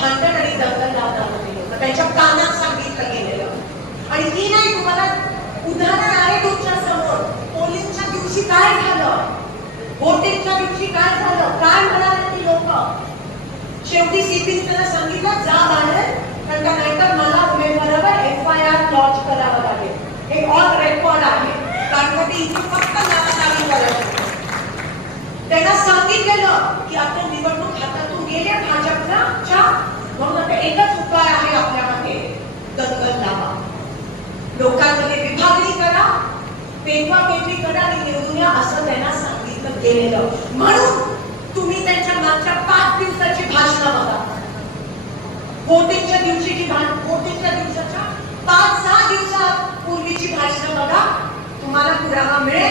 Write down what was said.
भांडण आणि दंगल लावणार होते. त्यांच्या कानात सांगितलं गेलेलं. आणि ती नाही तुम्हाला उदाहरण आहे तुमच्यासमोर. पोलिंगच्या दिवशी काय झालं? बोटिंगच्या दिवशी काय झालं? काय म्हणाले ती लोक? शेवटी सीपीने त्याला सांगितलं जा बाहेर कारण का नाहीतर मला उमेदवारावर एफ आय आर लॉन्च करावं लागेल. हे ऑन रेकॉर्ड आहे. कारण का ते इथे फक्त नावाजारी करत त्यांना सांगितलेलं की आपण निवडणूक हातातून लोकांमध्ये विभागणी करा पेटवा पेटवी करा आणि निवडून या असं त्यांना सांगितलं गेलेलं म्हणून तुम्ही त्यांच्या मागच्या पाच दिवसाची भाषणं बघा. वोटिंगच्या दिवशीची वोटिंगच्या दिवसाच्या पाच सहा दिवसापूर्वीची भाषणं बघा. तुम्हाला पुरावा मिळेल.